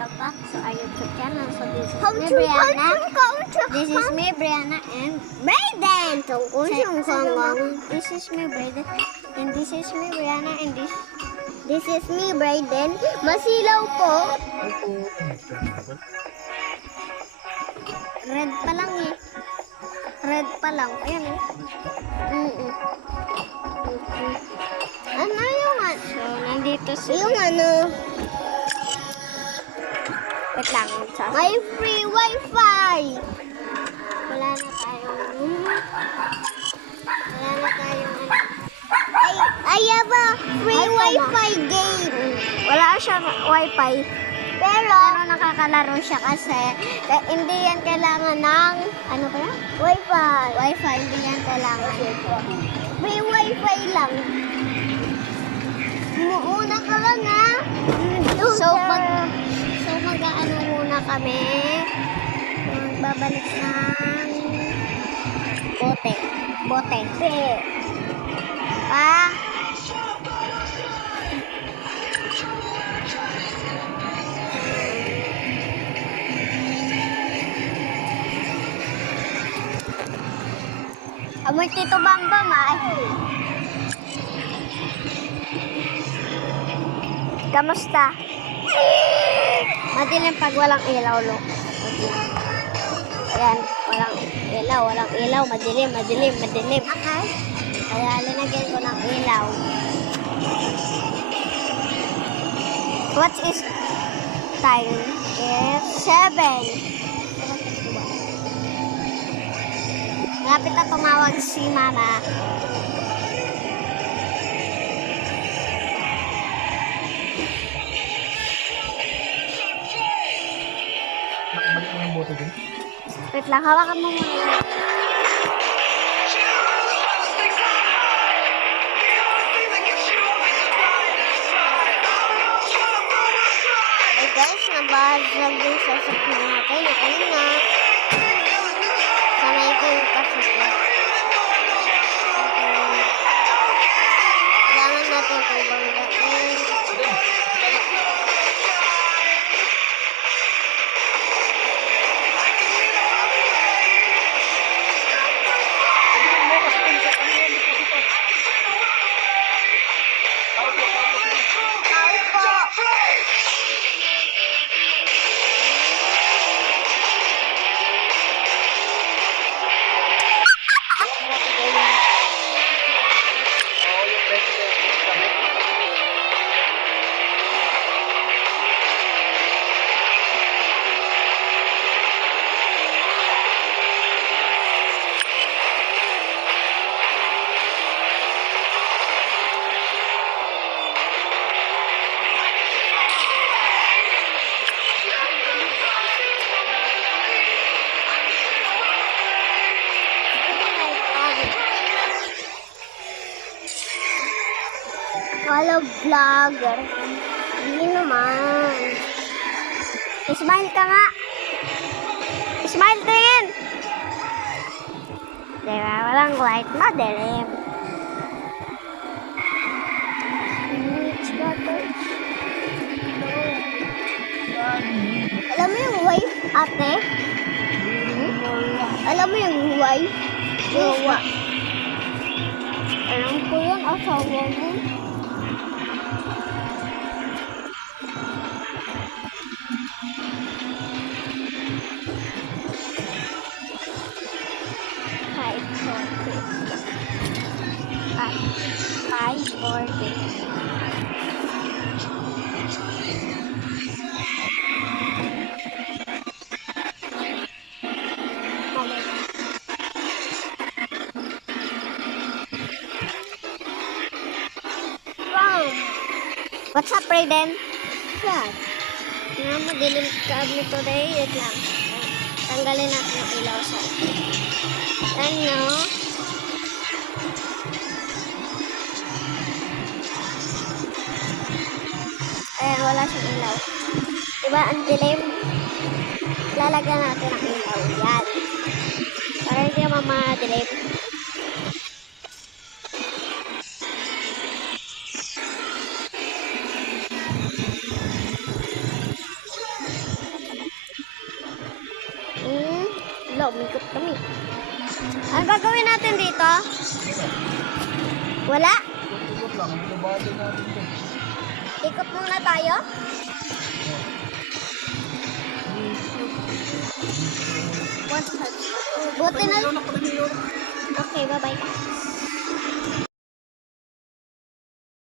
welcome back to our YouTube channel. So this is me, Brianna. This is me, Brianna, and Brayden. This is me, Brayden, and this is me, Brianna, and this is me, Brayden. Masilaw po. Red pa lang eh. Red pa lang. Ayan eh. Ano yung ano? So, nandito si... Yung ano? Wait lang. May free wifi! Wala na tayong ay ba? Free wifi game! Wala siya wifi. Pero, nakakalaro siya kasi hindi yan kailangan ng, ano ba yan? Wifi, hindi yan kailangan. May wifi lang. Muuna ka lang ha. So mag-ano muna kami. Magbabalik ng bote. Pa? Amoy Tito Bambam ay. Kamusta? Madilim pag walang ilaw, lo. Ayan, walang ilaw, madilim. Okay. Kaya linagyan ko ng ilaw. What is time? It's 7. Malapit na tumawag si Mama. Nakabalik mo ng bote din? Wait lang, hawakan mo muna. Hey guys, nabahasag yung sasakyan natin. Ayun na. Sanay ko yung pasakyan. Kailangan natin kung banggain. Follow vlogger. Hindi naman. Smile ka nga. Smile din. Diba? Walang light. Madilim. Alam mo yung wife, ate? Alam mo yung wife? Jowa. Alam ko yun, asawa mo. What's up, Brayden? What? Madilim kami today. Wait lang. Tanggalin natin yung ilaw sa ano? Ayan, wala siyang ilaw. Diba, ang dilim? Lalagyan natin ang ilaw. Yan. Para hindi naman madilim. umikot kami. Ano gagawin natin dito? Wala? Ikot lang, lubatin natin ito. Ikot muna tayo? Buti na. Okay, bye-bye guys.